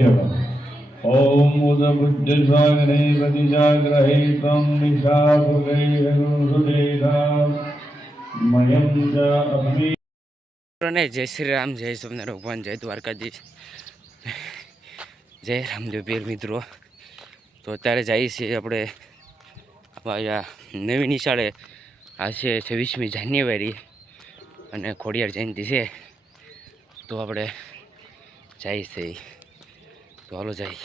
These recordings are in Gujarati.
ओम उदबुद्धसागरे प्रतिजाग्रहे त्वं निशापुरैरनुसुदेधा मयं च अग्नि ने जय श्री राम, जय सोमनाथ भगवान, जय द्वारकाधीश, जय रामदेव पीर मित्रों। तो अत्यारे जाइए છીએ આપણે અમારા નવી નિશાળે. आज છે 26મી જાન્યુઆરી અને ખોડિયાર જયંતિ છે. તો આપણે જઈએ છીએ. તો હાલો જઈએ.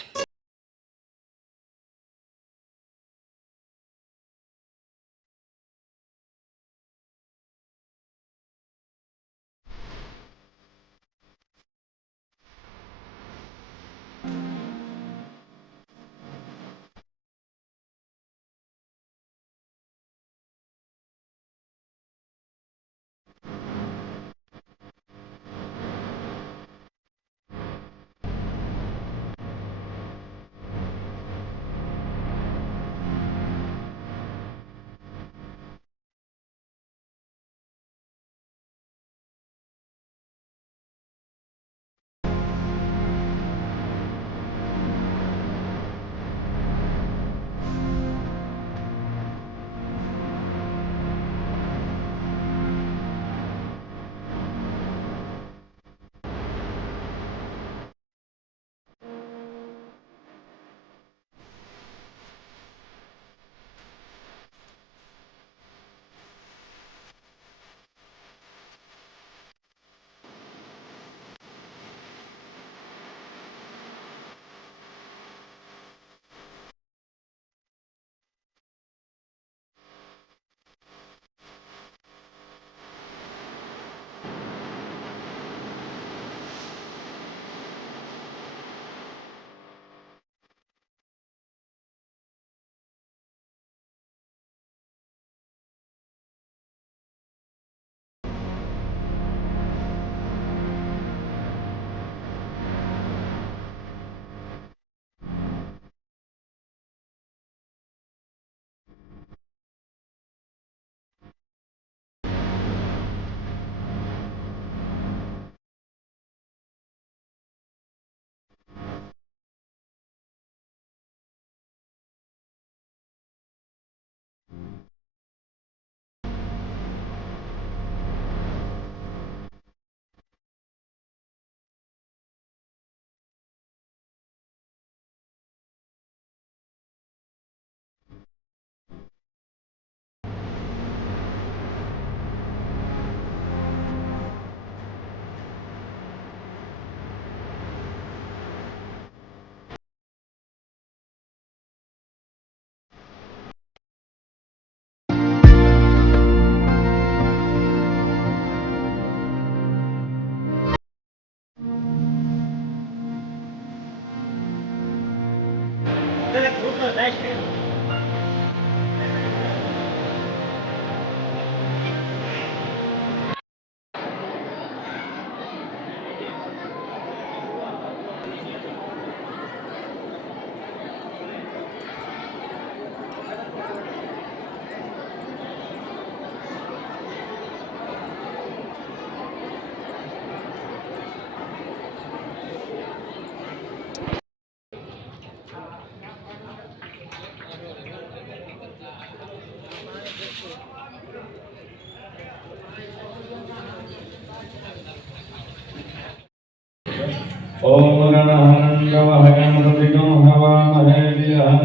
ओम गणानंदवहगणपतिगं हवामहे विहं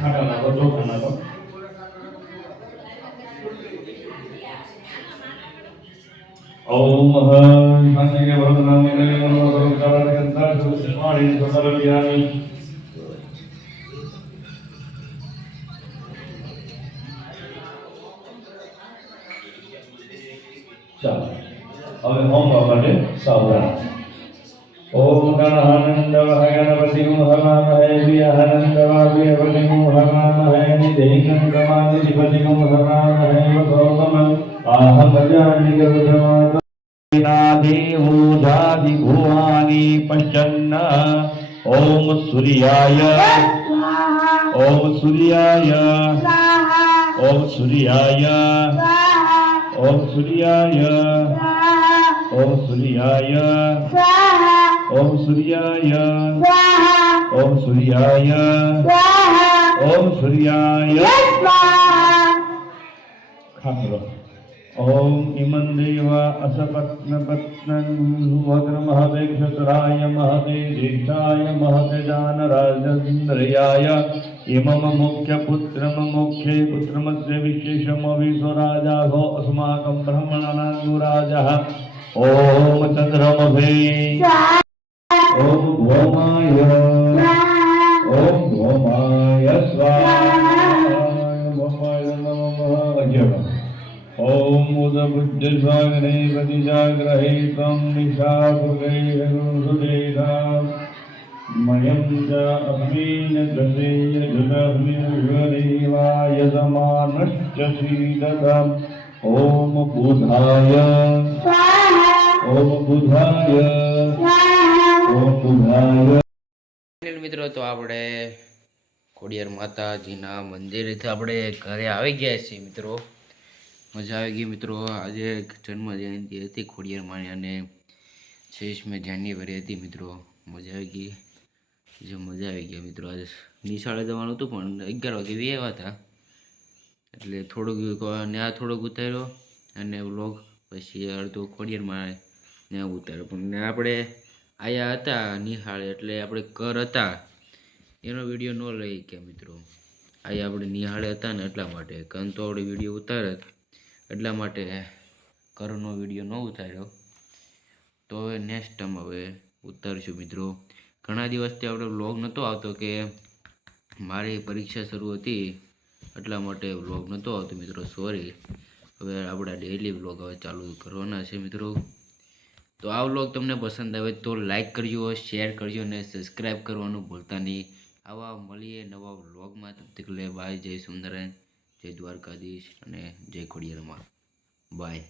खाना को जो खाना को ओम शांति के वरदान मिले मनोरथ कारण के अंतर जो सिमारी सरल ज्ञानी चलो હવે હોમ માટે સાવધાન ओम गणानंदवहगणपतिगं हवामहे विहं हवामहे निधिं गमादिपतिगं हवामहे वसोमं आहं भजामि गरुडमाता देवोजादि भुवानि पश्चन्न ओम सूर्याय ओम सूर्याय ओम सूर्याय ओम सूर्याय ओम सूर्याय ઓમ સૂર્યાય स्वाहा ઓમ સૂર્યાય स्वाहा ઓમ સૂર્યાય स्वाहा ખાખરો ઓમ ઇમં દેવા અસપત્નપત્નં સુભદ્રમહદેક્ષતરાય મહદે દીક્ષાય મહદે જાનરાજેન્દ્રિયાય ઇમં મુખ્યપુત્રમ મુખ્યે પુત્રમસ્ય વિશેષમવિશ્વરાજાસો અસ્માકં બ્રહ્મણાનાં ગુરાજः ઓમ ચંદ્રમભે स्वाहा ઓમ ભૌમાય ઓમ ભૌમાય સ્વાહા ભૌમાય નમઃ અજ્ઞાન ઓમ ઉદબુદ્ધ સ્વાગને પ્રતિજાગ્રહે ત્વં નિશાકુગૈરુદેતા મયં ચ અસ્મિન દશેય જગસ્મિન્વદેવાય સમાનશ્ચ સીદતમ ઓમ બુધાય स्वाहा ઓમ બુધાય स्वाहा ઓમ બુધાય. મિત્રો તો આપણે ખોડિયાર માતાજીના મંદિરેથી આપણે ઘરે આવી ગયા છીએ મિત્રો. મજા આવી ગઈ મિત્રો. આજે જન્મ જયંતિ હતી ખોડિયાર માની અને 26મી જાન્યુઆરી હતી મિત્રો. મજા આવી ગઈ મજા આવી ગઈ મિત્રો. આજે નિશાળે જવાનું હતું પણ 11 વાગે આવ્યા હતા એટલે થોડુંક ત્યાં થોડોક ઉતાર્યો અને વ્લોગ પછી અડધો ખોડિયારમાં ત્યાં ઉતાર્યો. પણ આપણે આયા હતા નિહાળે એટલે આપણે કર હતા એનો વિડીયો ન લઈ ગયા મિત્રો. આયા આપણે નિહાળે હતા ને એટલા માટે કંઈ તો આપણે વિડીયો ઉતારત એટલા માટે કરનો વિડીયો ન ઉતાર્યો. તો હવે નેક્સ્ટ ટાઈમ હવે ઉતારીશું મિત્રો. ઘણા દિવસથી આપણે વ્લોગ નહોતો આવતો કે મારી પરીક્ષા શરૂ હતી એટલા માટે વ્લોગ નહોતો આવતો મિત્રો. સોરી. હવે આપણા ડેઈલી વ્લોગ હવે ચાલુ કરવાના છે મિત્રો. તો આ વ્લોગ તમને પસંદ આવે તો લાઈક કરજો, શેર કરજો અને સબસ્ક્રાઈબ કરવાનું ભૂલતા નહીં. આવા મળીએ નવા વ્લોગમાં. તબ તક લે બાય. જય સુંદરાયણ, જય દ્વારકાધીશ અને જય ખોડિયારમાં. બાય.